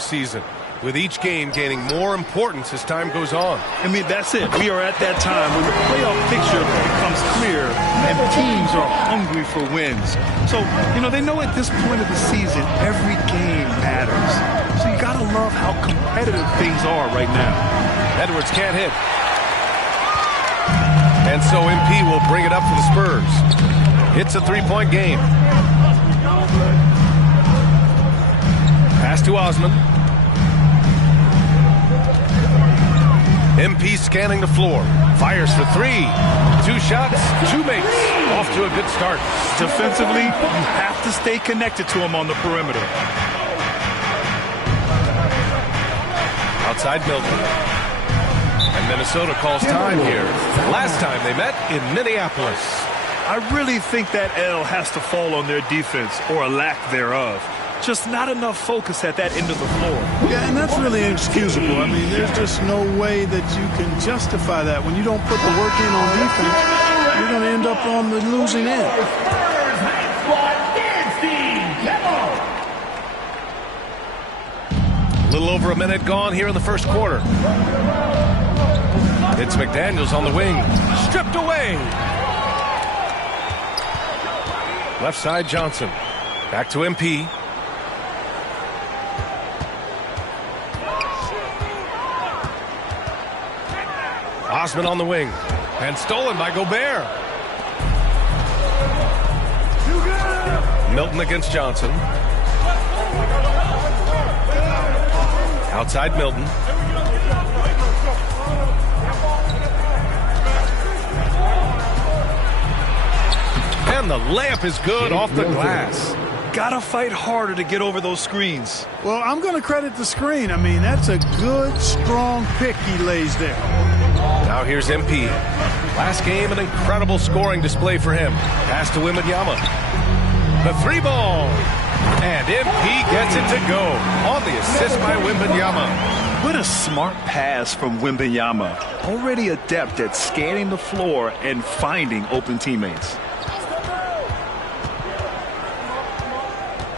season, with each game gaining more importance as time goes on. I mean, that's it. We are at that time when the playoff picture becomes clear and teams are hungry for wins. So, they know at this point of the season, every game matters. So you got to love how competitive things are right now. Edwards can't hit. And so MP will bring it up for the Spurs. It's a three-point game. Pass to Osman. MP scanning the floor. Fires for three. 2 shots, 2 makes. Off to a good start. Defensively, you have to stay connected to him on the perimeter. Outside Milton. And Minnesota calls time here. Last time they met in Minneapolis. I really think that L has to fall on their defense, or a lack thereof. Just not enough focus at that end of the floor. Yeah, and that's really inexcusable. I mean, there's just no way that you can justify that. When you don't put the work in on defense, you're going to end up on the losing end. A little over a minute gone here in the first quarter. It's McDaniels on the wing. Stripped away. Left side Johnson. Back to MP. Osman on the wing. And stolen by Gobert. Milton against Johnson. Outside Milton. And the layup is good off the glass. Gotta fight harder to get over those screens. Well, I'm going to credit the screen. I mean, that's a good, strong pick he lays there. Now here's MP. Last game, an incredible scoring display for him. Pass to Wembanyama. The 3-ball. And MP gets it to go on the assist by Wembanyama. What a smart pass from Wembanyama. Already adept at scanning the floor and finding open teammates.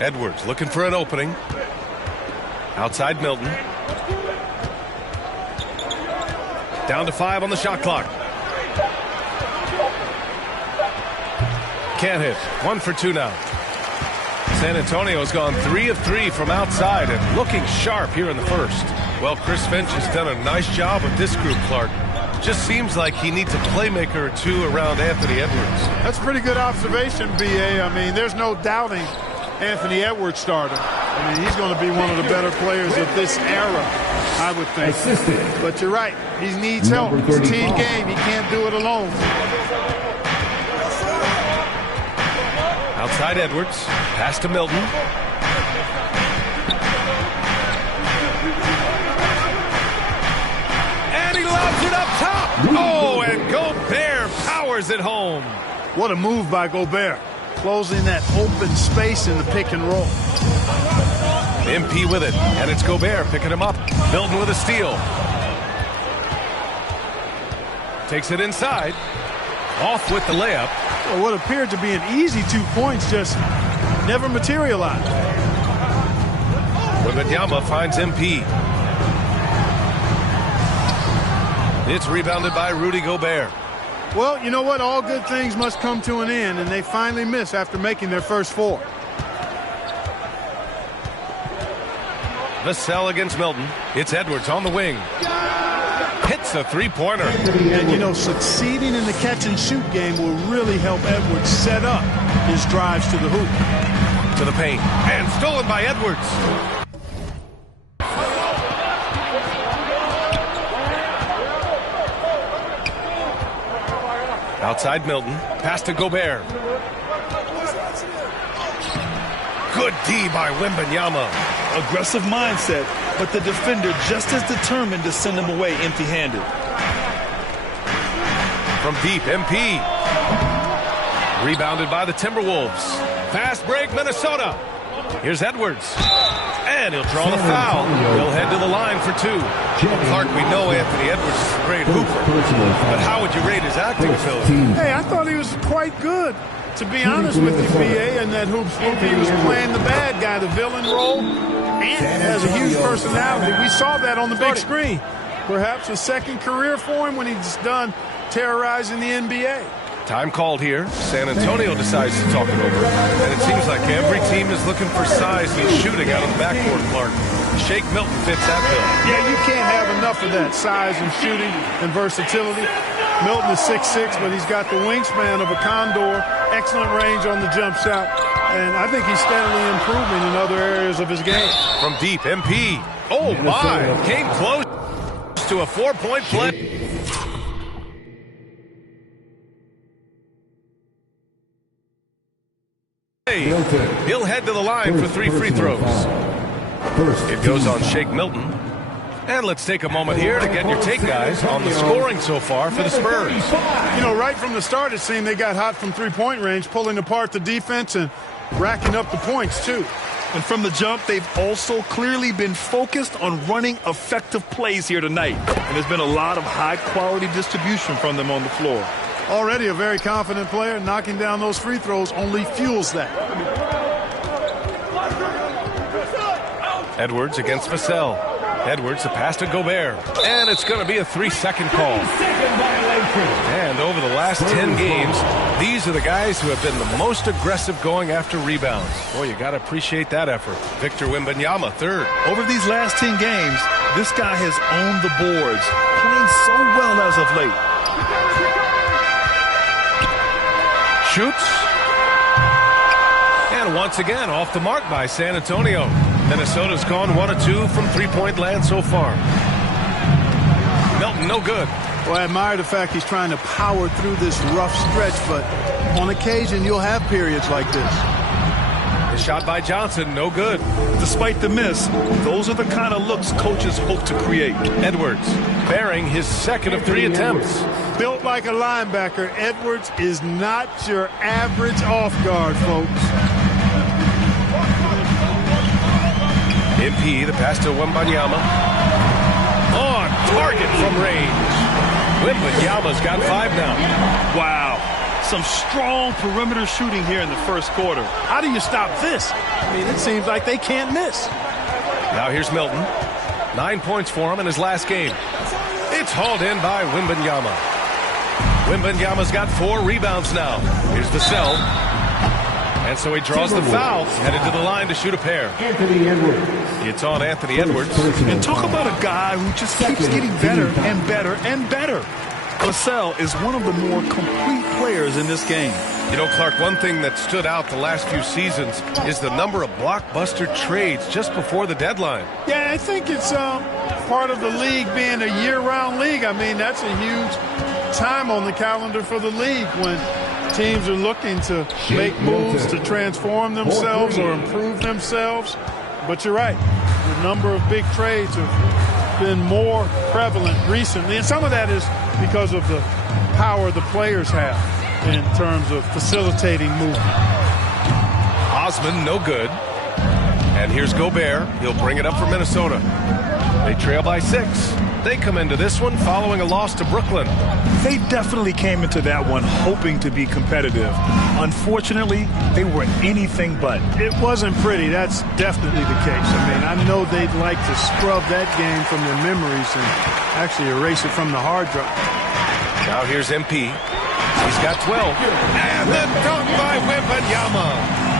Edwards looking for an opening. Outside Milton. Down to 5 on the shot clock. Can't hit. 1 for 2 now. San Antonio's gone 3 of 3 from outside and looking sharp here in the first. Well, Chris Finch has done a nice job with this group, Clark. Just seems like he needs a playmaker or two around Anthony Edwards. That's a pretty good observation, B.A. I mean, there's no doubting Anthony Edwards starter. I mean, he's going to be one of the better players of this era, I would think. But you're right. He needs help. It's a team game. He can't do it alone. Outside Edwards. Pass to Milton. And he lobs it up top. Oh, and Gobert powers it home. What a move by Gobert. Closing that open space in the pick and roll. MP with it, and it's Gobert picking him up. Milton with a steal. Takes it inside. Off with the layup. Well, what appeared to be an easy 2 points just never materialized. Wembanyama finds MP. It's rebounded by Rudy Gobert. Well, you know what? All good things must come to an end, and they finally miss after making their first 4. Vassell against Milton. It's Edwards on the wing. Hits a 3-pointer. And, succeeding in the catch-and-shoot game will really help Edwards set up his drives to the hoop. To the paint. And stolen by Edwards. Outside Milton. Pass to Gobert. Good D by Wembanyama. Aggressive mindset, but the defender just as determined to send him away empty-handed. From deep, MP. Rebounded by the Timberwolves. Fast break, Minnesota. Here's Edwards. And he'll draw the foul. He'll head to the line for 2. Clark, we know Anthony Edwards is a great hooper. But how would you rate his acting ability? Hey, I thought he was quite good. to be honest with you, B.A., in that hoops movie, he was playing the bad guy, the villain role, and has a huge personality. We saw that on the big screen. Perhaps a second career for him when he's done terrorizing the NBA. Time called here. San Antonio decides to talk it over. And it seems like every team is looking for size and shooting out of the backcourt, Clark. Shake Milton fits that bill. Yeah, you can't have enough of that size and shooting and versatility. Milton is 6'6", but he's got the wingspan of a condor, excellent range on the jump shot, and I think he's steadily improving in other areas of his game. From deep, MP. Oh, my. Came close to a 4-point play. He'll head to the line for 3 free throws. It goes on Shake Milton. And let's take a moment here to get your take, guys, on the scoring so far for the Spurs. You know, right from the start, it seemed they got hot from three-point range, pulling apart the defense and racking up the points, too. And from the jump, they've also clearly been focused on running effective plays here tonight. And there's been a lot of high-quality distribution from them on the floor. Already a very confident player. Knocking down those free throws only fuels that. Edwards against Vassell. Edwards, the pass to Gobert. And it's going to be a 3-second call. And over the last 10 games, these are the guys who have been the most aggressive going after rebounds. Boy, you got to appreciate that effort. Victor Wembanyama, third. Over these last 10 games, this guy has owned the boards, playing so well as of late. Shoots. And once again, off the mark by San Antonio. Minnesota's gone 1 of 2 from three-point land so far. Milton, no good. Well, I admire the fact he's trying to power through this rough stretch, but on occasion you'll have periods like this. The shot by Johnson, no good. Despite the miss, those are the kind of looks coaches hope to create. Edwards bearing his second of 3 attempts. Built like a linebacker, Edwards is not your average off guard, folks. MP, the pass to Wembanyama. On target from range. Wembanyama's got 5 now. Wow. Some strong perimeter shooting here in the first quarter. How do you stop this? I mean, it seems like they can't miss. Now here's Milton. 9 points for him in his last game. It's hauled in by Wembanyama. Wembanyama's got 4 rebounds now. Here's Vassell. And so he draws the foul, headed to the line to shoot a pair. Anthony Edwards. It's on Anthony Edwards. And talk about a guy who just keeps getting better and better and better. Vassell is one of the more complete players in this game. You know, Clark, one thing that stood out the last few seasons is the number of blockbuster trades just before the deadline. Yeah, I think it's part of the league being a year-round league. I mean, that's a huge time on the calendar for the league when teams are looking to make moves to transform themselves or improve themselves. But you're right. The number of big trades have been more prevalent recently. And some of that is because of the power the players have in terms of facilitating movement. Osman, no good. And here's Gobert. He'll bring it up for Minnesota. They trail by 6. They come into this one following a loss to Brooklyn. They definitely came into that one hoping to be competitive. Unfortunately, they were anything but. It wasn't pretty. That's definitely the case. I mean, I know they'd like to scrub that game from their memories and actually erase it from the hard drive. Now here's MP. He's got 12. And the dunk by Wembanyama.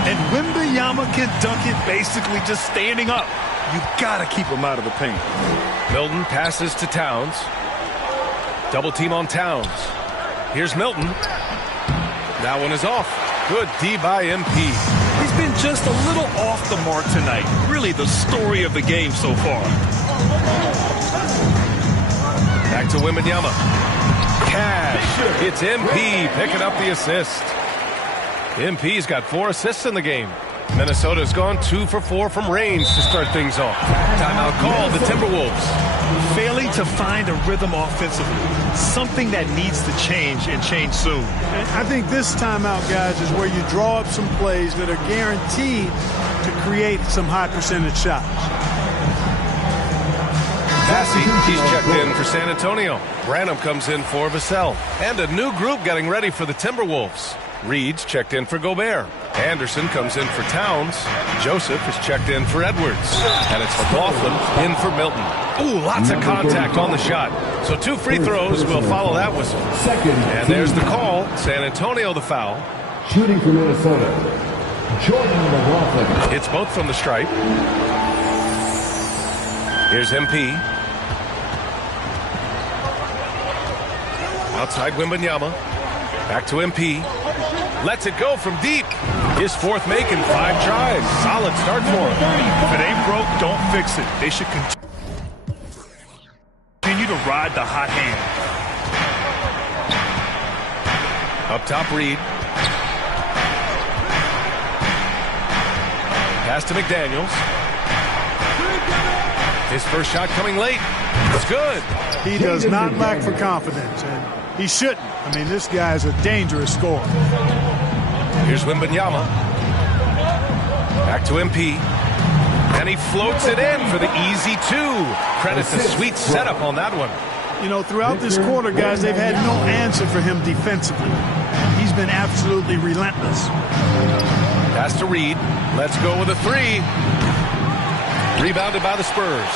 And Wembanyama can dunk it basically just standing up. You got to keep him out of the paint. Milton passes to Towns. Double team on Towns. Here's Milton. That one is off. Good D by MP. He's been just a little off the mark tonight. Really the story of the game so far. Back to Wembanyama. Cash. It's MP picking up the assist. MP's got 4 assists in the game. Minnesota's gone 2 for 4 from range to start things off. Timeout called the Timberwolves. Failing to find a rhythm offensively. Something that needs to change and change soon. I think this timeout, guys, is where you draw up some plays that are guaranteed to create some high percentage shots. Pass Bassey, he's checked in for San Antonio. Branham comes in for Vassell. And a new group getting ready for the Timberwolves. Reed's checked in for Gobert. Anderson comes in for Towns. Joseph is checked in for Edwards. And it's McLaughlin in for Milton. Ooh, lots of contact on the shot. So 2 free throws will follow that whistle. And there's the call. San Antonio the foul. Shooting for Minnesota, Jordan McLaughlin. It's both from the stripe. Here's MP. Outside Wembanyama. Back to MP. Lets it go from deep. His 4th make in 5 tries. Solid start for him. If it ain't broke, don't fix it. They should continue to ride the hot hand. Up top, Reed. Pass to McDaniels. His first shot coming late. It's good. He does not lack for confidence, and he shouldn't. I mean, this guy is a dangerous scorer. Here's Wembanyama. Back to MP. And he floats it in for the easy 2. Credit the sweet setup on that one. You know, throughout this quarter, guys, they've had no answer for him defensively. He's been absolutely relentless. Pass to Reed. Let's go with a 3. Rebounded by the Spurs.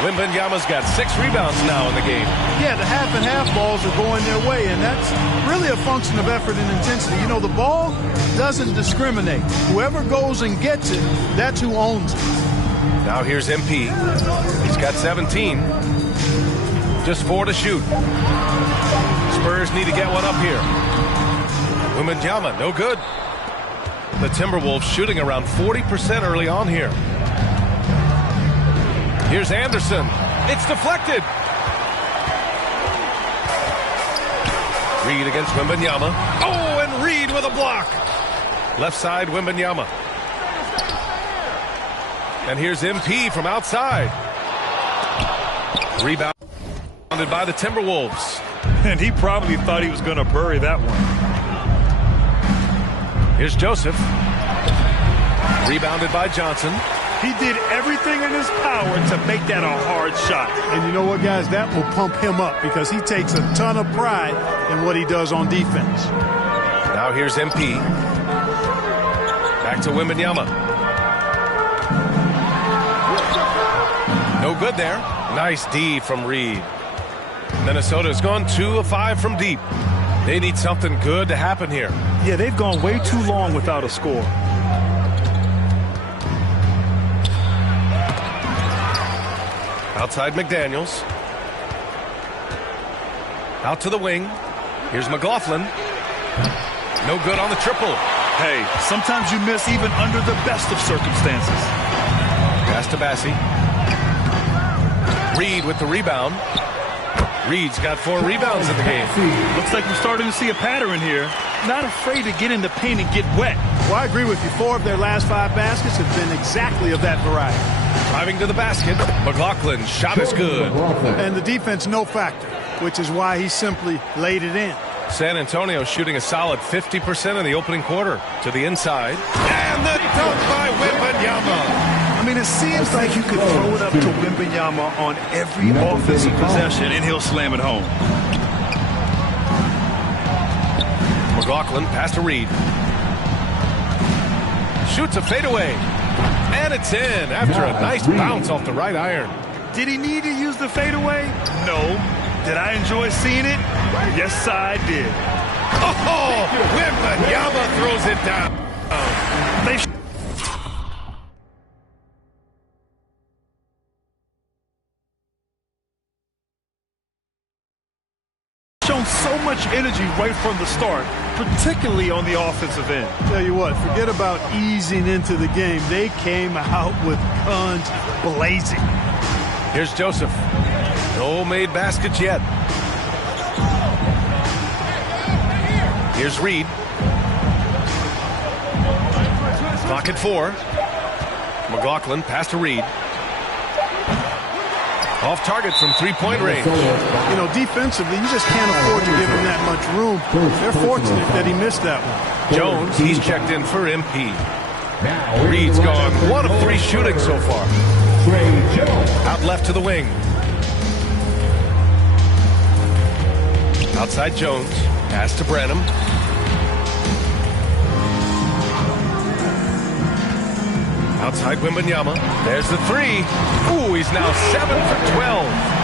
Wembanyama's got 6 rebounds now in the game. Yeah, the half and half balls are going their way, and that's really a function of effort and intensity. You know, the ball doesn't discriminate. Whoever goes and gets it, that's who owns it. Now here's MP. He's got 17. Just 4 to shoot. Spurs need to get one up here. Wembanyama, no good. The Timberwolves shooting around 40% early on here. Here's Anderson. It's deflected. Reed against Wembanyama. Oh, and Reed with a block. Left side, Wembanyama. And here's MP from outside. Rebounded by the Timberwolves. And he probably thought he was going to bury that one. Here's Joseph. Rebounded by Johnson. He did everything in his power to make that a hard shot. And you know what, guys? That will pump him up because he takes a ton of pride in what he does on defense. Now here's MP. Back to Wembanyama. No good there. Nice D from Reed. Minnesota's gone 2 of 5 from deep. They need something good to happen here. Yeah, they've gone way too long without a score. Outside McDaniels. Out to the wing. Here's McLaughlin. No good on the triple. Hey, sometimes you miss even under the best of circumstances. Pass to Bassey. Reed with the rebound. Reed's got 4 rebounds in the game. Looks like we're starting to see a pattern here. Not afraid to get in the paint and get wet. Well, I agree with you. 4 of their last 5 baskets have been exactly of that variety. Driving to the basket. McLaughlin's shot is good. And the defense, no factor, which is why he simply laid it in. San Antonio shooting a solid 50% in the opening quarter. To the inside. And the dunk by Wembanyama. I mean, it seems like you could throw it up to Wembanyama on every offensive possession, and he'll slam it home. McLaughlin, pass to Reed. Shoots a fadeaway. And it's in after a nice bounce off the right iron. Did he need to use the fadeaway? No. Did I enjoy seeing it? Yes, I did. Oh, Wembanyama throws it down. They've shown so much energy right from the start, particularly on the offensive end. Tell you what, forget about easing into the game. They came out with guns blazing. Here's Joseph. No made baskets yet. Here's Reed. Clock at 4. McLaughlin, pass to Reed. Off target from 3-point range. You know, defensively, you just can't afford to give him that much room. They're fortunate that he missed that one. Jones, he's checked in for MP. Reed's gone 1 of 3 shooting so far. Out left to the wing. Outside Jones. Pass to Branham. Outside Wembanyama. There's the three. Ooh, he's now 7 for 12.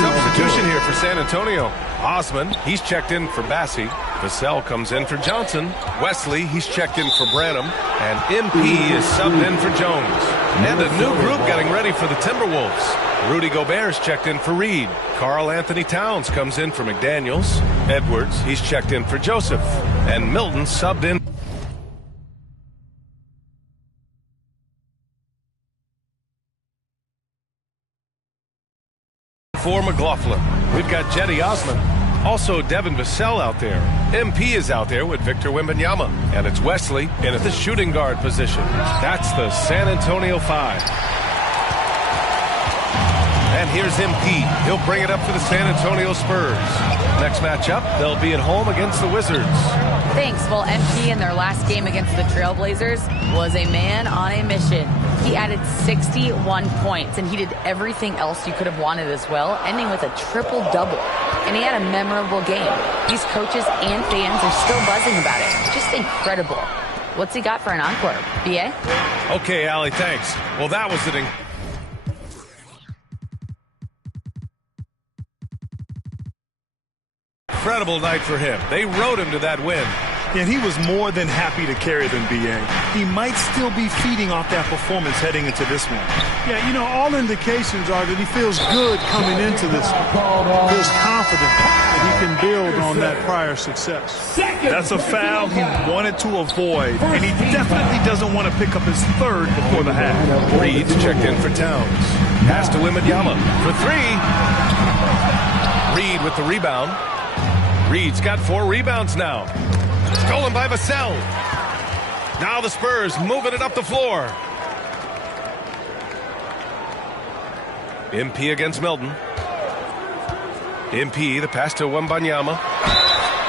Substitution here for San Antonio. Osman, he's checked in for Bassi. Vassell comes in for Johnson. Wesley, he's checked in for Branham. And MP is subbed in for Jones. And a new group getting ready for the Timberwolves. Rudy Gobert is checked in for Reed. Karl Anthony Towns comes in for McDaniels. Edwards, he's checked in for Joseph. And Milton subbed in for McLaughlin. We've got Cedi Osman. Also Devin Vassell out there. MP is out there with Victor Wembanyama. And it's Wesley in at the shooting guard position. That's the San Antonio 5. And here's MP. He'll bring it up for the San Antonio Spurs. Next matchup, they'll be at home against the Wizards. Thanks. Well, MP in their last game against the Trailblazers was a man on a mission. He added 61 points, and he did everything else you could have wanted as well, ending with a triple-double. And he had a memorable game. These coaches and fans are still buzzing about it. Just incredible. What's he got for an encore? BA? Okay, Allie, thanks. Well, that was an incredible night for him. They rode him to that win. And he was more than happy to carry them, BA. He might still be feeding off that performance heading into this one. Yeah, you know, all indications are that he feels good coming into this one. Feels confident that he can build on that prior success. That's a foul he wanted to avoid, and he definitely doesn't want to pick up his third before the half. Reed's checked in for Towns. Pass to Wembanyama for three. Reed with the rebound. Reed's got 4 rebounds now. Stolen by Vassell. Now the Spurs moving it up the floor. MP against Milton. MP, the pass to Wembanyama.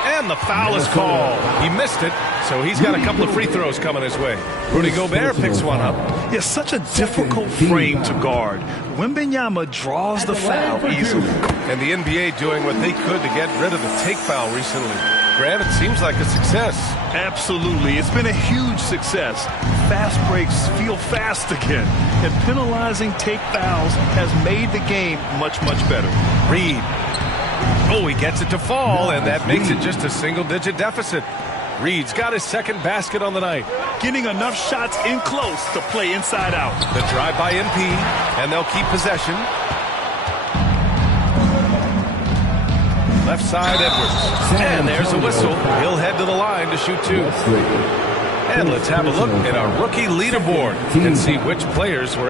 And the foul is called. He missed it, so he's got a couple of free throws coming his way. Rudy Gobert picks one up. It's such a difficult frame to guard. Wembanyama draws the foul easily. And the NBA doing what they could to get rid of the take foul recently. Grant, it seems like a success. Absolutely. It's been a huge success. Fast breaks feel fast again. And penalizing take fouls has made the game much, much better. Reed. Oh, he gets it to fall, and that makes it just a single-digit deficit. Reed's got his second basket on the night. Getting enough shots in close to play inside out. The drive by MP, and they'll keep possession. Left side, Edwards. And there's a whistle. He'll head to the line to shoot 2. And let's have a look at our rookie leaderboard and see which players were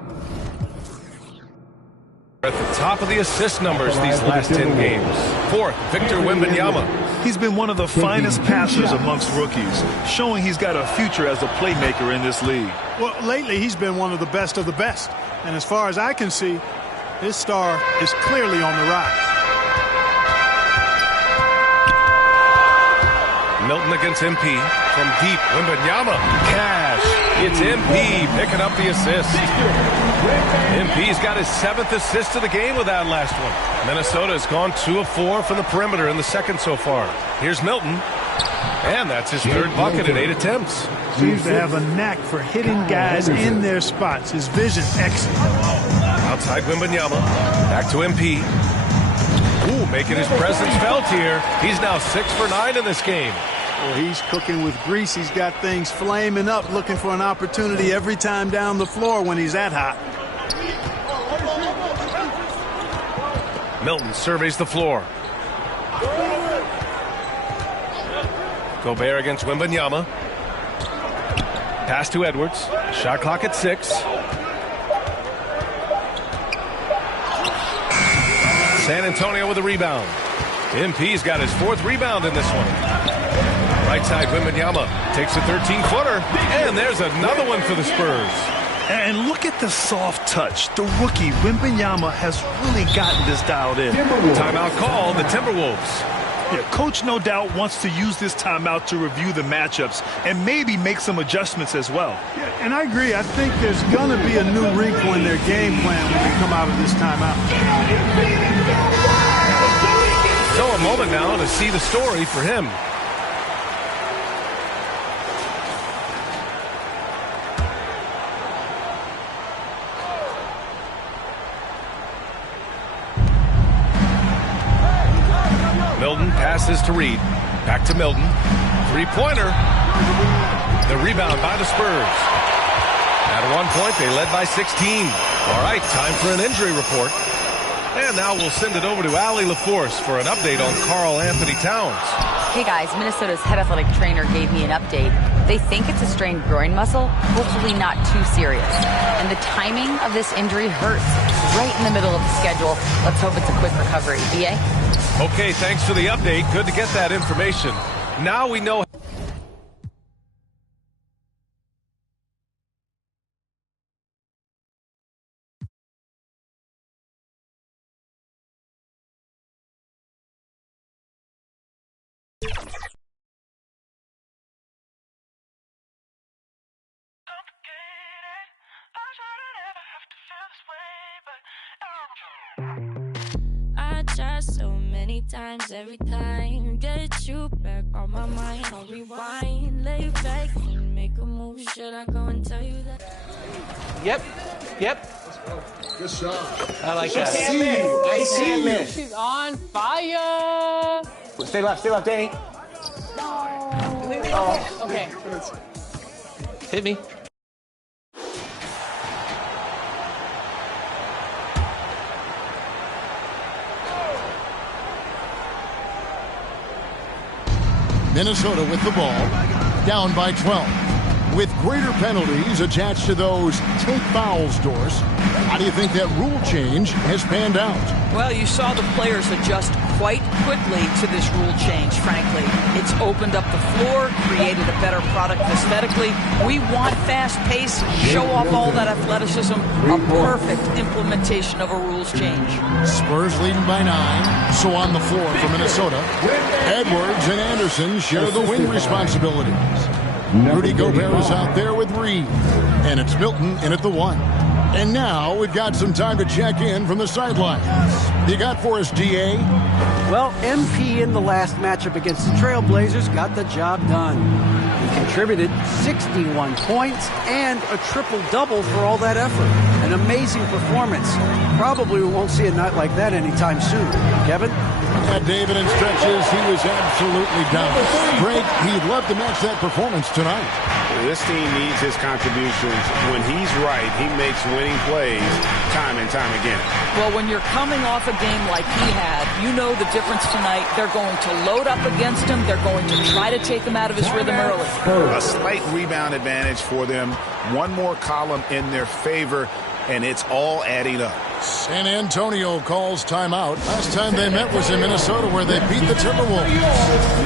at the top of the assist numbers these last 10 games. 4th, Victor Wembanyama. He's been one of the finest passers amongst rookies, showing he's got a future as a playmaker in this league. Well, lately he's been one of the best. And as far as I can see, his star is clearly on the rise. Milton against MP. From deep, Wembanyama. Cash. It's MP picking up the assist. MP's got his 7th assist of the game with that last one. Minnesota has gone 2 of 4 from the perimeter in the second so far. Here's Milton. And that's his 3rd bucket in 8 attempts. Seems to have a knack for hitting guys in their spots. His vision excellent. Outside Wembanyama. Back to MP. Ooh, making his presence felt here. He's now 6 for 9 in this game. Well, he's cooking with grease. He's got things flaming up, looking for an opportunity every time down the floor when he's that hot. Milton surveys the floor. Gobert against Wembanyama. Pass to Edwards. Shot clock at 6. San Antonio with a rebound. MP's got his 4th rebound in this one. Right side, Wembanyama takes a 13-footer. And there's another one for the Spurs. And look at the soft touch. The rookie, Wembanyama, has really gotten this dialed in. Timeout call, the Timberwolves. Yeah, coach no doubt wants to use this timeout to review the matchups and maybe make some adjustments as well. Yeah, and I agree. I think there's going to be a new wrinkle in their game plan when they come out of this timeout. So a moment now to see the story for him. Milton passes to Reed. Back to Milton. Three-pointer. The rebound by the Spurs. At one point, they led by 16. All right, time for an injury report. And now we'll send it over to Allie LaForce for an update on Karl Anthony Towns. Hey guys, Minnesota's head athletic trainer gave me an update. They think it's a strained groin muscle, hopefully not too serious. And the timing of this injury hurts right in the middle of the schedule. Let's hope it's a quick recovery. BA? Okay, thanks for the update. Good to get that information. Now we know. I try so many times, every time get you back on my mind. I'll rewind, lay back and make a move. Should I go and tell you that? Yep. Good shot. I like that. I see you. She's on fire. Stay left, Danny. Oh, okay. Hit me. Minnesota with the ball, down by 12. With greater penalties attached to those take fouls, Doris, how do you think that rule change has panned out? Well, you saw the players adjust quite quickly to this rule change, frankly. It's opened up the floor, created a better product aesthetically. We want fast pace, show off all that athleticism, a perfect implementation of a rules change. Spurs leading by 9, so on the floor for Minnesota. Edwards and Anderson share the wing responsibilities. Rudy Gobert is out there with Reed, and it's Milton in at the 1. And now we've got some time to check in from the sidelines. You got for us, DA? Well, MP in the last matchup against the Trailblazers got the job done. He contributed 61 points and a triple-double for all that effort. An amazing performance. Probably we won't see a night like that anytime soon. Kevin? David in stretches, he was absolutely dominant. Greg, he'd love to match that performance tonight. This team needs his contributions. When he's right, he makes winning plays time and time again. Well, when you're coming off a game like he had, you know the difference tonight. They're going to load up against him. They're going to try to take him out of his rhythm early. A slight rebound advantage for them. One more column in their favor, and it's all adding up. San Antonio calls timeout. Last time they met was in Minnesota, where they beat the Timberwolves.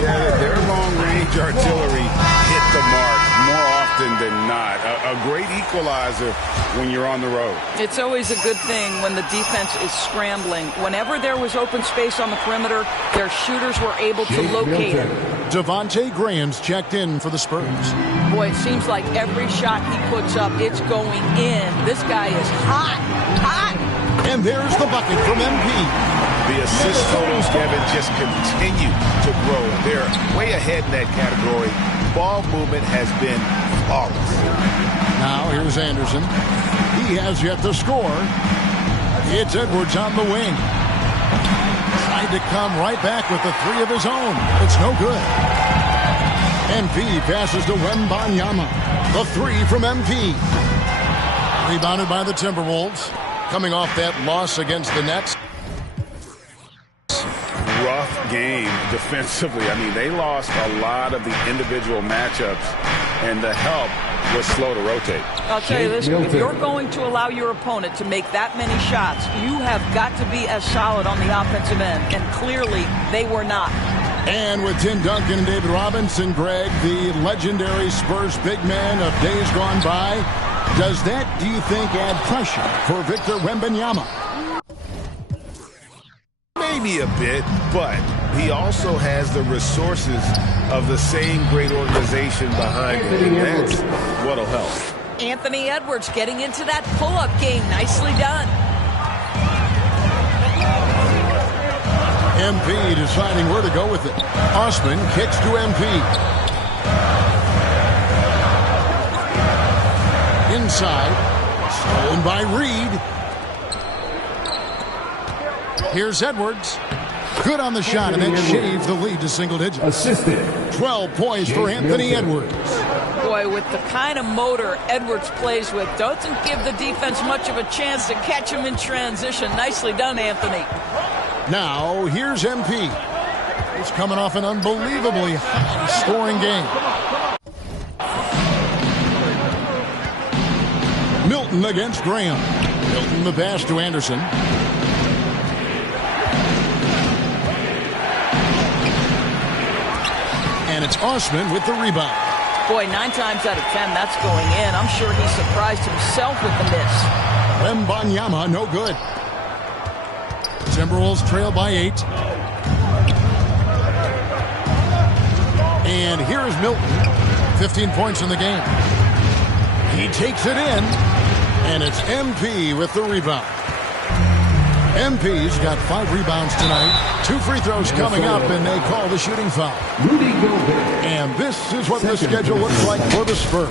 Yeah, their long-range artillery hit the mark more often than not. A great equalizer when you're on the road. It's always a good thing when the defense is scrambling. Whenever there was open space on the perimeter, their shooters were able to locate it. Devontae Graham's checked in for the Spurs. Boy, it seems like every shot he puts up, it's going in. This guy is hot. And there's the bucket from MP. The assist totals, Kevin, just continue to grow. They're way ahead in that category. Ball movement has been flawless. Now here's Anderson. He has yet to score. It's Edwards on the wing. Tried to come right back with the 3 of his own. It's no good. MP passes to Wembanyama. The 3 from MP. Rebounded by the Timberwolves. Coming off that loss against the Nets. Rough game defensively. I mean, they lost a lot of the individual matchups, and the help was slow to rotate. I'll tell you this, if you're going to allow your opponent to make that many shots, you have got to be as solid on the offensive end, and clearly they were not. And with Tim Duncan and David Robinson, Greg, the legendary Spurs big man of days gone by, does that, do you think, add pressure for Victor Wembanyama? Maybe a bit, but he also has the resources of the same great organization behind him. And that's what'll help. Anthony Edwards getting into that pull-up game. Nicely done. MP deciding where to go with it. Osman kicks to MP. Inside. Stolen by Reed. Here's Edwards. Good on the shot, and that shaves the lead to single digits. Assisted. 12 points for Anthony Edwards. Boy, with the kind of motor Edwards plays with, doesn't give the defense much of a chance to catch him in transition. Nicely done, Anthony. Now, here's MP. He's coming off an unbelievably high-scoring game. Milton against Graham. Milton the pass to Anderson. And it's Osman with the rebound. Boy, 9 times out of 10, that's going in. I'm sure he surprised himself with the miss. Wembanyama, no good. Timberwolves trail by 8. And here's Milton. 15 points in the game. He takes it in. And it's MP with the rebound. MP's got 5 rebounds tonight. 2 free throws coming up, and they call the shooting foul. And this is what the schedule looks like for the Spurs.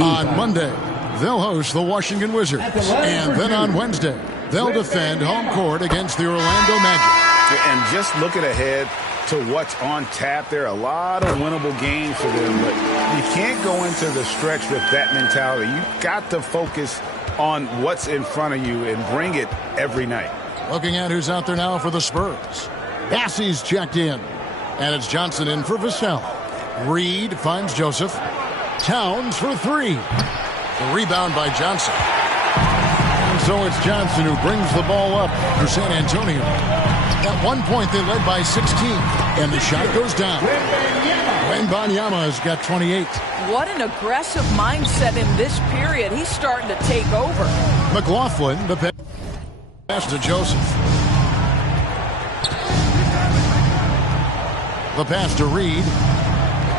On Monday, they'll host the Washington Wizards. And then on Wednesday, they'll defend home court against the Orlando Magic. And just looking ahead to what's on tap, there are a lot of winnable games for them, but you can't go into the stretch with that mentality. You've got to focus on what's in front of you and bring it every night. Looking at who's out there now for the Spurs. Bassey's checked in. And it's Johnson in for Vassell. Reed finds Joseph. Towns for 3. The rebound by Johnson. And so it's Johnson who brings the ball up for San Antonio. At one point they led by 16. And the shot goes down. Wembanyama's got 28. What an aggressive mindset in this period. He's starting to take over. McLaughlin, the pass to Joseph. The pass to Reed.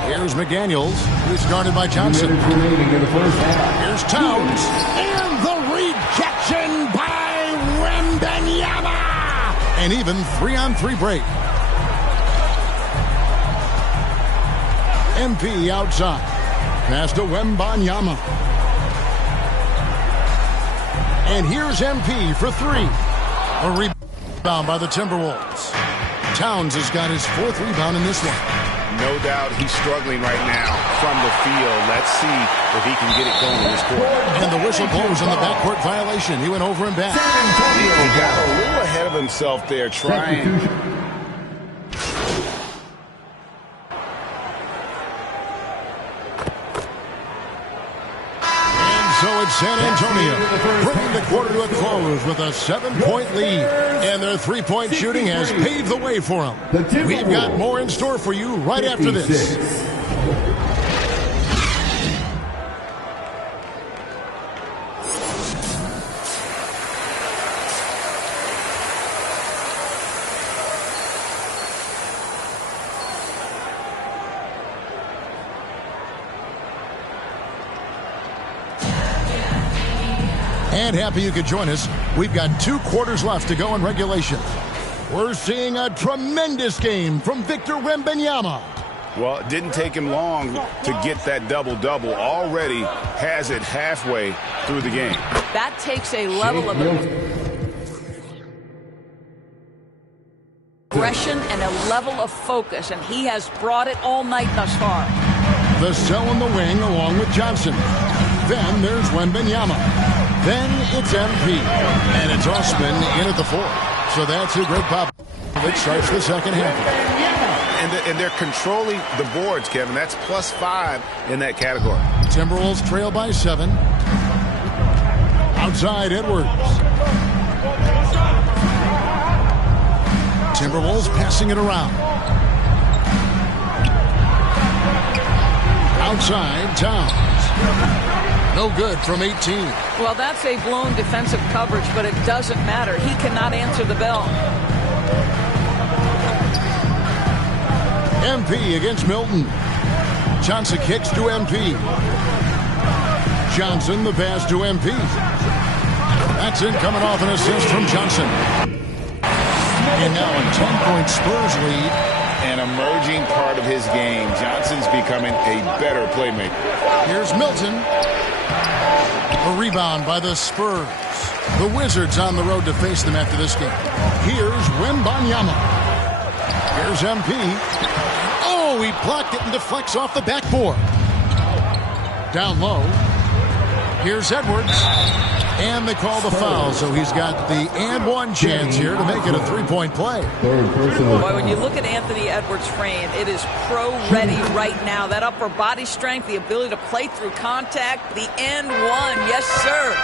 Here's McDaniels. He's guarded by Johnson. Here's Towns. And the rejection by Wembanyama. And even 3-on-3 break. MP outside. Pass to Wembanyama. And here's MP for 3. A rebound by the Timberwolves. Towns has got his 4th rebound in this one. No doubt he's struggling right now from the field. Let's see if he can get it going in this quarter. And the whistle blows on the backcourt violation. He went over and back. He got a little ahead of himself there trying. So it's San Antonio bringing the quarter to a close with a 7-point lead. And their 3-point shooting has paved the way for them. We've got more in store for you right after this. And happy you could join us. We've got 2 quarters left to go in regulation. We're seeing a tremendous game from Victor Wembanyama. Well, it didn't take him long to get that double-double. Already has it halfway through the game. That takes a level of aggression and a level of focus, and he has brought it all night thus far. Vassell in the wing along with Johnson. Then there's Wembanyama. Then it's MP. And it's Osman in at the 4th. So that's who Greg Popovich starts the second half. And they're controlling the boards, Kevin. That's +5 in that category. Timberwolves trail by 7. Outside Edwards. Timberwolves passing it around. Outside Towns. No good from 18. Well, that's a blown defensive coverage, but it doesn't matter. He cannot answer the bell. MP against Milton. Johnson kicks to MP. Johnson, the pass to MP. That's it, coming off an assist from Johnson. And now a 10-point Spurs lead. An emerging part of his game. Johnson's becoming a better playmaker. Here's Milton. A rebound by the Spurs. The Wizards on the road to face them after this game. Here's Wembanyama. Here's MP. Oh, he blocked it and deflects off the backboard. Down low. Here's Edwards. And they call the foul, so he's got the and one chance here to make it a three-point play. Boy, when you look at Anthony Edwards' frame, it is pro-ready right now. That upper body strength, the ability to play through contact, the and one. Yes, sir.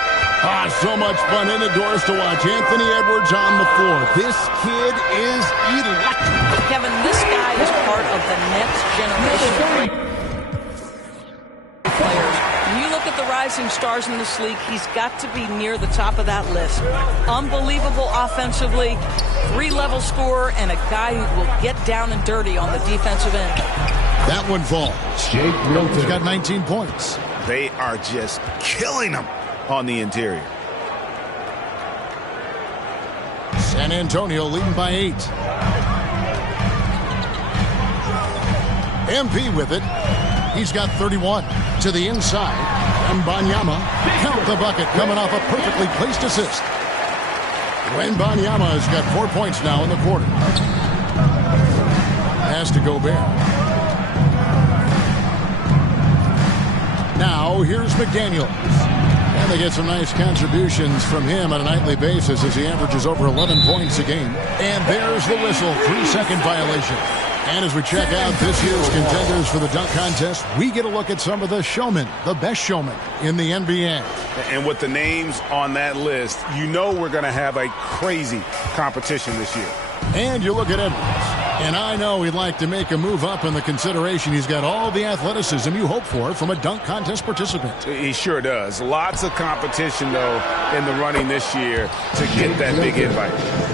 So much fun indoors to watch. Anthony Edwards on the floor. This kid is electric. Kevin, this guy is part of the next generation of players. When you look at the rising stars in this league, he's got to be near the top of that list. Unbelievable offensively, three-level scorer, and a guy who will get down and dirty on the defensive end. That one falls. Jake Milton's got 19 points. They are just killing him on the interior. San Antonio leading by 8. MP with it. He's got 31 to the inside. Wembanyama, count the bucket, coming off a perfectly placed assist. Wembanyama has got 4 points now in the quarter. Pass to Gobert. Now here's McDaniels. And they get some nice contributions from him on a nightly basis as he averages over 11 points a game. And there's the whistle, 3-second violation. And as we check out this year's contenders for the dunk contest, we get a look at some of the showmen, the best showmen in the NBA. And with the names on that list, you know we're going to have a crazy competition this year. And you look at Edwards. And I know he'd like to make a move up in the consideration. He's got all the athleticism you hope for from a dunk contest participant. He sure does. Lots of competition, though, in the running this year to get that big invite.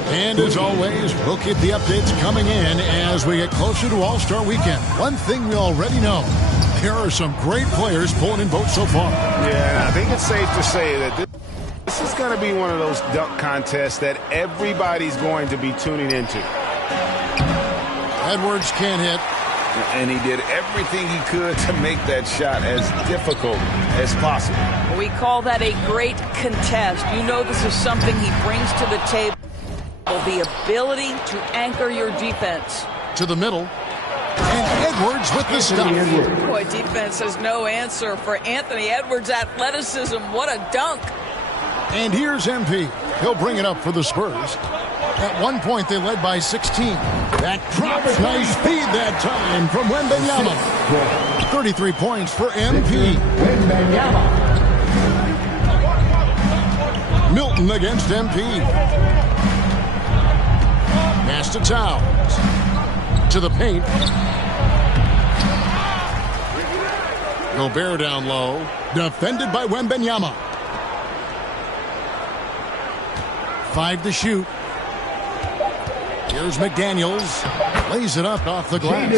And as always, we'll keep the updates coming in as we get closer to All-Star Weekend. One thing we already know, there are some great players pulling in votes so far. Yeah, I think it's safe to say that this is going to be one of those dunk contests that everybody's going to be tuning into. Edwards can't hit. And he did everything he could to make that shot as difficult as possible. We call that a great contest. You know this is something he brings to the table. The ability to anchor your defense. To the middle. And Edwards with the stop. Boy, defense has no answer for Anthony Edwards' athleticism. What a dunk. And here's MP. He'll bring it up for the Spurs. At one point, they led by 16. That drops. Nice feed that time from Wembanyama. 33 points for MP. Milton against MP. Pass to Towns. To the paint. Gobert down low. Defended by Wembanyama. 5 to shoot. Here's McDaniels. Lays it up off the glass.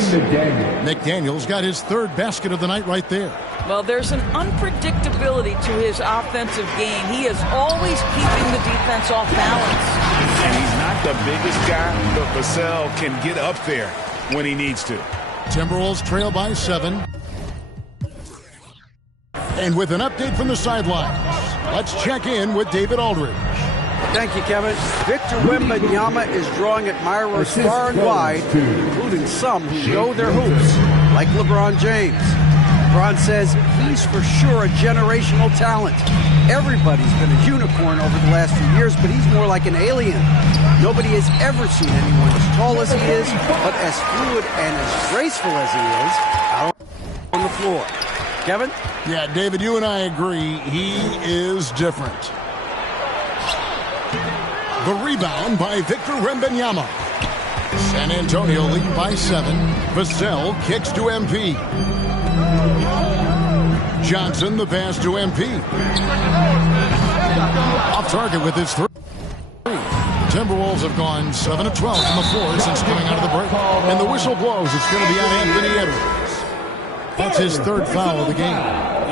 McDaniels got his third basket of the night right there. Well, there's an unpredictability to his offensive game. He is always keeping the defense off balance. And he's not the biggest guy, but Vassell can get up there when he needs to. Timberwolves trail by 7. And with an update from the sidelines, let's check in with David Aldridge. Thank you, Kevin. Victor Wembanyama is drawing admirers far and wide, including some who know their hoops, like LeBron James. LeBron says he's for sure a generational talent. Everybody's been a unicorn over the last few years, but he's more like an alien. Nobody has ever seen anyone as tall as he is, but as fluid and as graceful as he is out on the floor. Kevin? Yeah, David, you and I agree. He is different. The rebound by Victor Wembanyama. San Antonio leading by 7. Vassell kicks to MP. Johnson the pass to MP. Off target with his 3. Timberwolves have gone 7 of 12 from the floor since coming out of the break. And the whistle blows. It's going to be on Anthony Edwards. That's his third foul of the game.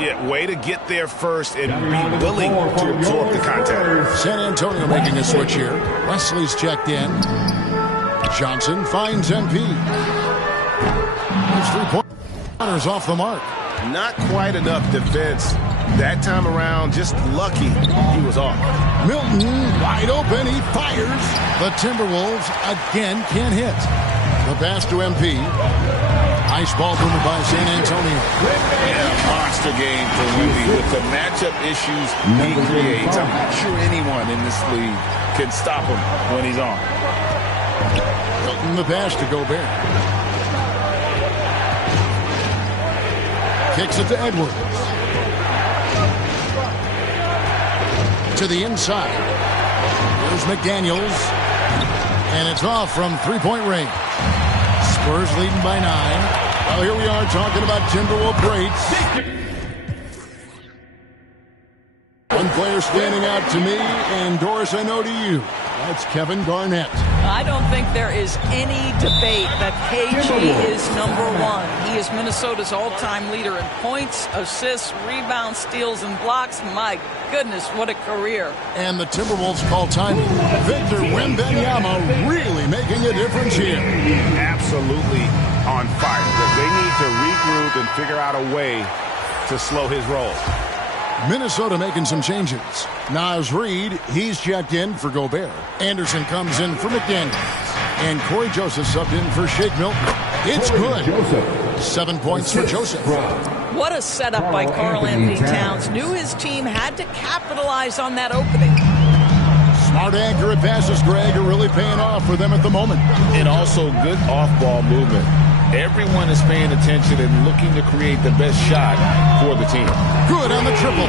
Yeah, way to get there first and be willing to absorb the contact. San Antonio making a switch here. Wesley's checked in. Johnson finds MP. His three-pointers off the mark. Not quite enough defense that time around. Just lucky he was off. Milton wide open. He fires. The Timberwolves again can't hit. The pass to MP. Nice ball movement by San Antonio. Yeah, monster game for Wemby with the matchup issues he creates. I'm not sure anyone in this league can stop him when he's on. Milton the pass to Gobert. Kicks it to Edwards. To the inside. Here's McDaniels. And it's off from three-point range. Spurs leading by 9. Well, here we are talking about Timberwolves greats. One player standing out to me, and Doris, I know to you. That's Kevin Garnett. I don't think there is any debate that KG is number 1. He is Minnesota's all-time leader in points, assists, rebounds, steals, and blocks. My goodness, what a career. And the Timberwolves call timing. Victor Wembanyama really making a difference here. Absolutely on fire. They need to regroup and figure out a way to slow his roll. Minnesota making some changes. Naz Reid, he's checked in for Gobert. Anderson comes in for McDaniels. And Corey Joseph subbed in for Shake Milton. It's good. 7 points for Joseph. What a setup by Karl Anthony Towns. Knew his team had to capitalize on that opening. Smart, accurate passes, Greg, are really paying off for them at the moment. And also good off-ball movement. Everyone is paying attention and looking to create the best shot for the team. Good on the triple.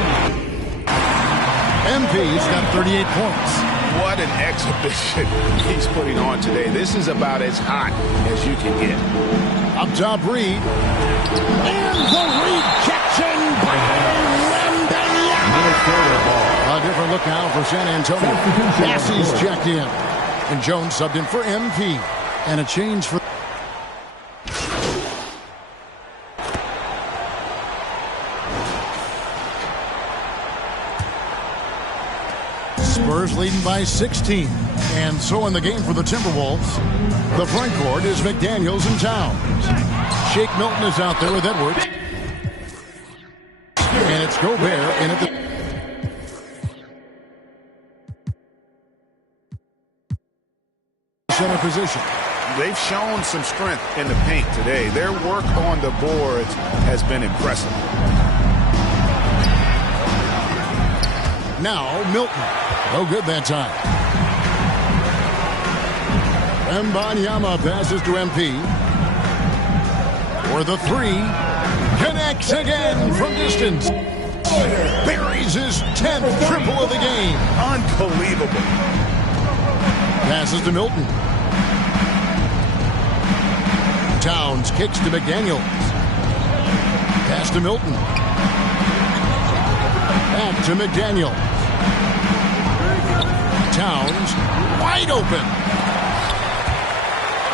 MP's got 38 points. What an exhibition he's putting on today. This is about as hot as you can get. Up top, Reid. And the rejection by Wembanyama. A different look now for San Antonio. Massey's checked in. And Jones subbed in for MP. And a change for... Spurs leading by 16. And so in the game for the Timberwolves, the front court is McDaniels and Towns. Shake Milton is out there with Edwards. And it's Gobert in at the... center position. They've shown some strength in the paint today. Their work on the boards has been impressive. Now Milton. No good that time. Wembanyama passes to MP. For the 3. Connects again from distance. Buries his 10th triple of the game. Unbelievable. Passes to Milton. Towns kicks to McDaniels. Pass to Milton. Back to McDaniels. Towns wide open.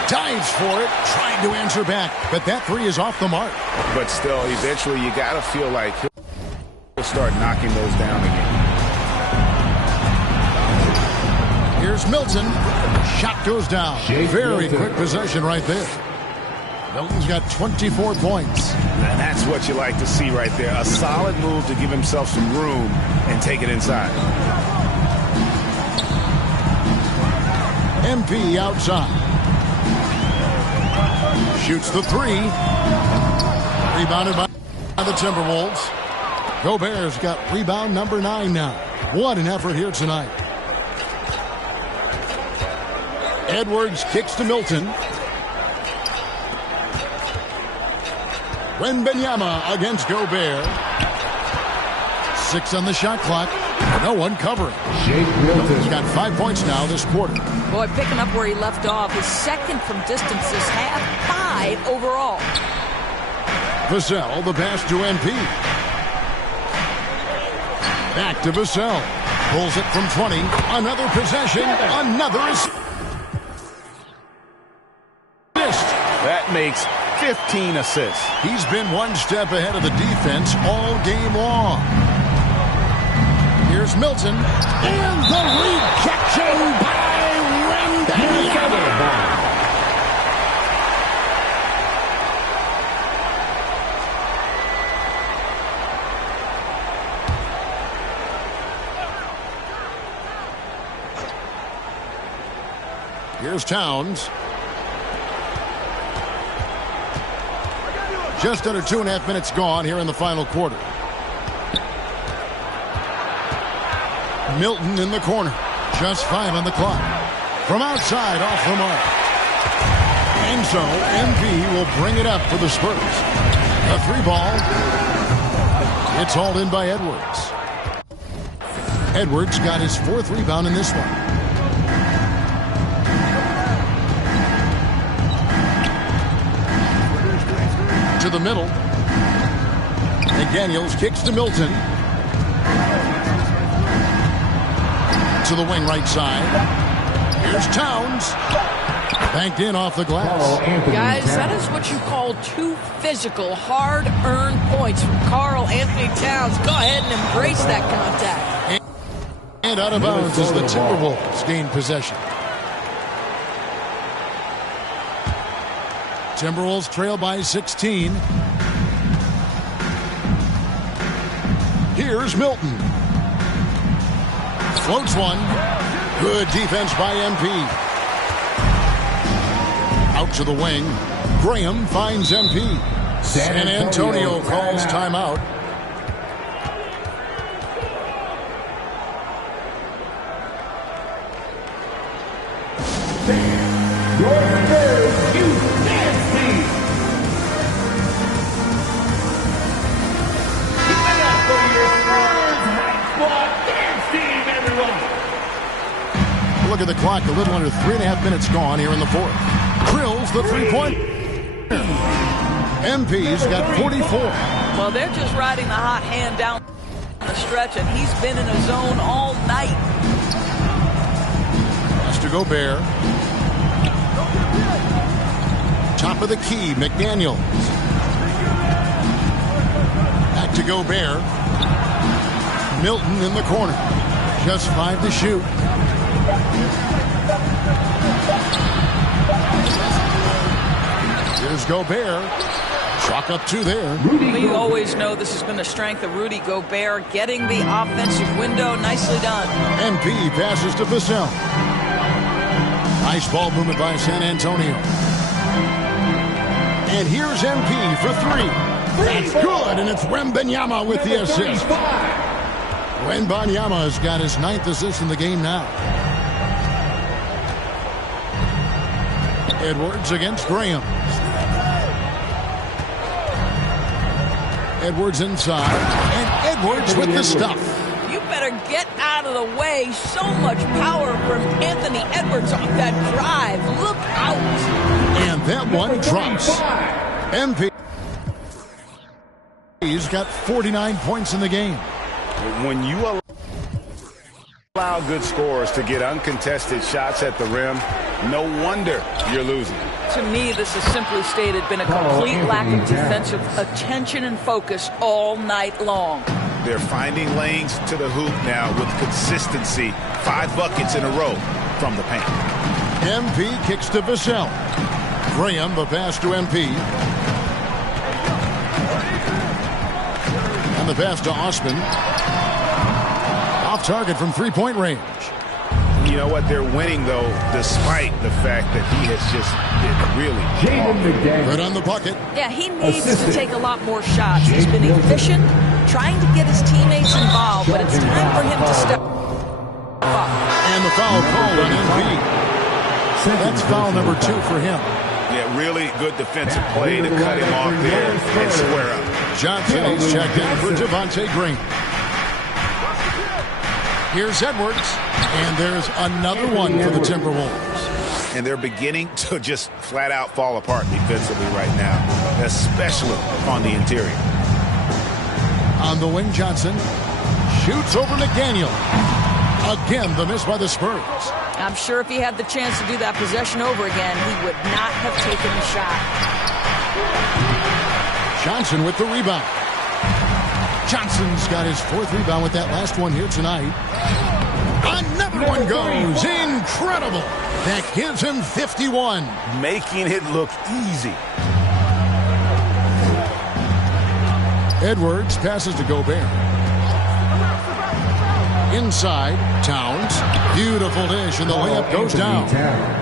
Dives for it. Trying to answer back. But that 3 is off the mark. But still, eventually you got to feel like he'll start knocking those down again. Here's Milton. Shot goes down. Very quick possession right there. Milton's got 24 points. And that's what you like to see right there. A solid move to give himself some room and take it inside. MP outside. Shoots the 3. Rebounded by the Timberwolves. Gobert's got rebound number 9 now. What an effort here tonight. Edwards kicks to Milton. Wembanyama against Gobert. 6 on the shot clock. No one covering. Milton's got 5 points now this quarter. Boy, picking up where he left off. His second from distance this half. 5 overall. Vassell, the pass to MP. Back to Vassell. Pulls it from 20. Another possession. Another assist. That makes 15 assists. He's been one step ahead of the defense all game long. Here's Milton. And the rejection by Wembanyama. Here's Towns. Just under 2.5 minutes gone here in the final quarter. Milton in the corner. Just 5 on the clock. From outside, off the mark. And so, MP will bring it up for the Spurs. A 3-ball. It's hauled in by Edwards. Edwards got his 4th rebound in this one. To the middle. McDaniels kicks to Milton. To the wing right side. Here's Towns. Banked in off the glass. Guys, that is what you call 2 physical, hard-earned points from Karl Anthony Towns. Go ahead and embrace that contact. And out of bounds as the Timberwolves gain possession. Timberwolves trail by 16. Here's Milton. Floats one. Good defense by MP. Out to the wing. Graham finds MP. San Antonio calls timeout. Look at the clock, a little under 3.5 minutes gone here in the 4th. Drills the 3-point. MP's got 44. Well, they're just riding the hot hand down the stretch, and he's been in a zone all night. Has to Gobert. Top of the key, McDaniels. Back to Gobert. Milton in the corner. Just 5 to shoot. Here's Gobert. Chalk up 2 there. We always know this has been the strength of Rudy Gobert, getting the offensive window. Nicely done. MP passes to Vassell. Nice ball movement by San Antonio. And here's MP for 3. That's good, and it's Wembanyama with the assist. Wembanyama has got his 9th assist in the game now. Edwards against Graham. Edwards inside, and Edwards with the stuff. You better get out of the way. So much power from Anthony Edwards off that drive. Look out. And that one drops. MP. He's got 49 points in the game. When you allow good scorers to get uncontested shots at the rim, no wonder you're losing. To me, this has simply stated been a complete lack of defensive attention and focus all night long. They're finding lanes to the hoop now with consistency. 5 buckets in a row from the paint. MP kicks to Vassell. Graham, the pass to MP. And the pass to Osman. Off target from 3-point range. You know what? They're winning, though, despite the fact that he has just been really Right on the bucket. Yeah, he needs to take a lot more shots. He's been efficient, trying to get his teammates involved, but it's time for him to step up. And the foul called on MP. That's foul number 2 for him. Yeah, really good defensive play to cut him off there and square up. Johnson is checked in for Devontae Green. Here's Edwards, and there's another one for the Timberwolves. And they're beginning to just flat out fall apart defensively right now, especially on the interior. On the wing, Johnson shoots over McDaniel. Again, the miss by the Spurs. I'm sure if he had the chance to do that possession over again, he would not have taken the shot. Johnson with the rebound. Johnson's got his 4th rebound with that last one here tonight. Another one goes. Incredible. That gives him 51. Making it look easy. Edwards passes to Gobert. Inside, Towns. Beautiful dish, and the layup goes down.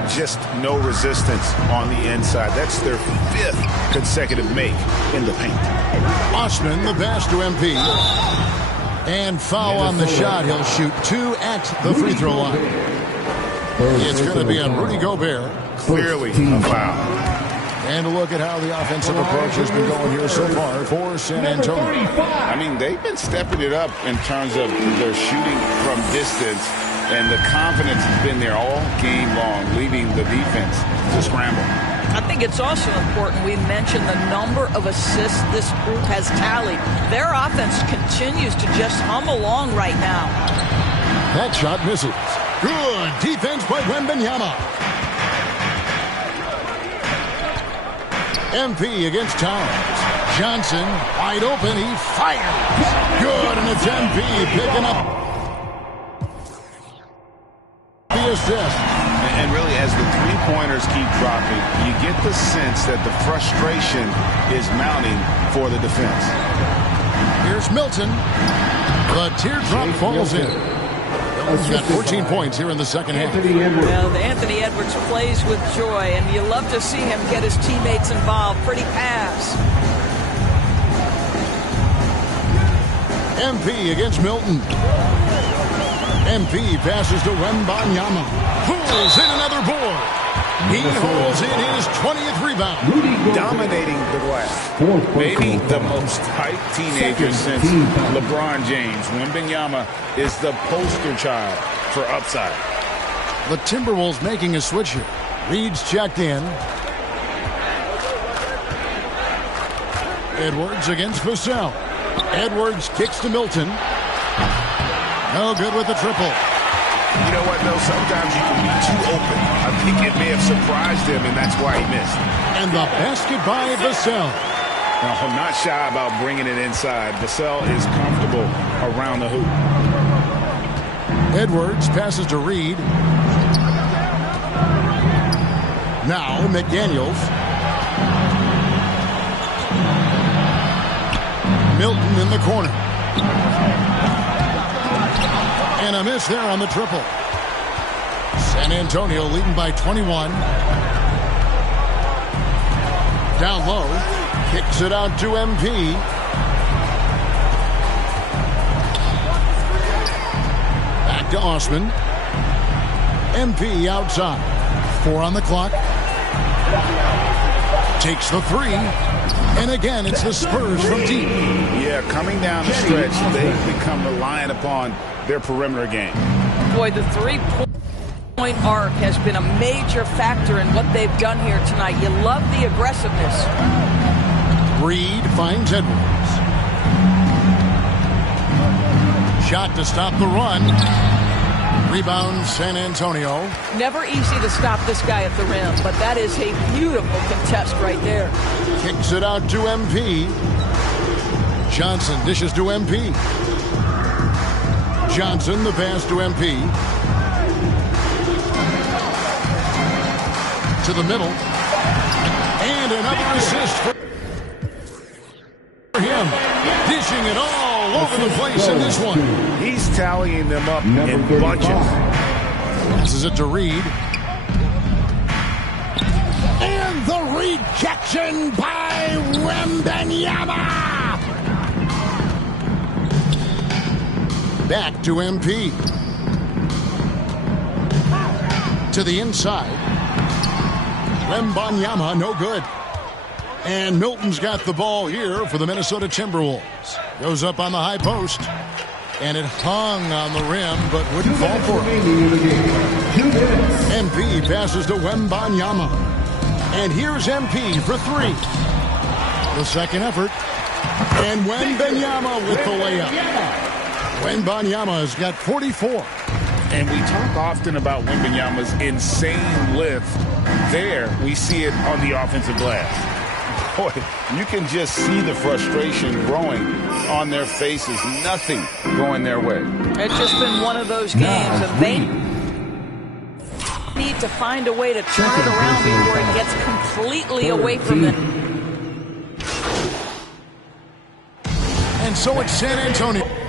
Just no resistance on the inside. That's their 5th consecutive make in the paint. Osman, the pass to MP. And foul on the shot. He'll shoot 2 at the free throw line. It's going to be on Rudy Gobert. Clearly a foul. And a look at how the offensive approach has been going here so far for San Antonio. I mean, they've been stepping it up in terms of their shooting from distance, and the confidence has been there all game long, leaving the defense to scramble. I think it's also important we mention the number of assists this group has tallied. Their offense continues to just hum along right now. That shot misses. Good defense by Wembanyama. MP against Towns. Johnson wide open. He fires. Good, and it's MP picking up the assist. And really, as the three-pointers keep dropping, you get the sense that the frustration is mounting for the defense. Here's Milton. The teardrop falls in. He's got 14 points here in the second half. Well, Anthony Edwards plays with joy, and you love to see him get his teammates involved. Pretty pass. MP against Milton. MP passes to Wembanyama. Pulls in another board. He holds in his 20th rebound. Dominating the glass. Maybe the most hyped teenager since LeBron James. Wembanyama is the poster child for upside. The Timberwolves making a switch here. Reed's checked in. Edwards against Vassell. Edwards kicks to Milton. No good with the triple. You know what, though? Sometimes you can be too open. I think it may have surprised him, and that's why he missed. And the basket by Vassell. Now, I'm not shy about bringing it inside. Vassell is comfortable around the hoop. Edwards passes to Reed. Now, McDaniels. Milton in the corner. And a miss there on the triple. San Antonio leading by 21. Down low. Kicks it out to MP. Back to Osman. MP outside. 4 on the clock. Takes the 3. And again, it's the Spurs from deep. Yeah, coming down the stretch, they've become reliant upon their perimeter game. Boy, the three-point arc has been a major factor in what they've done here tonight. You love the aggressiveness. Reed finds Edwards. Shot to stop the run. Rebound, San Antonio. Never easy to stop this guy at the rim, but that is a beautiful contest right there. Kicks it out to MP. Johnson dishes to MP. Johnson, the pass to MP. To the middle. And another assist for him. Dishing it all over the place in this one. He's tallying them up in bunches. Passes it to Reed. And the rejection by Wembanyama. Back to MP. To the inside. Wembanyama, no good. And Milton's got the ball here for the Minnesota Timberwolves. Goes up on the high post. And it hung on the rim, but wouldn't fall for him. MP passes to Wembanyama. And here's MP for 3. The second effort. And Wembanyama with the layup. Wembanyama has got 44. And we talk often about Wembanyama's insane lift. There, we see it on the offensive glass. Boy, you can just see the frustration growing on their faces. Nothing going their way. It's just been one of those games, and they need to find a way to turn it around before it gets completely away from them. And so it's San Antonio.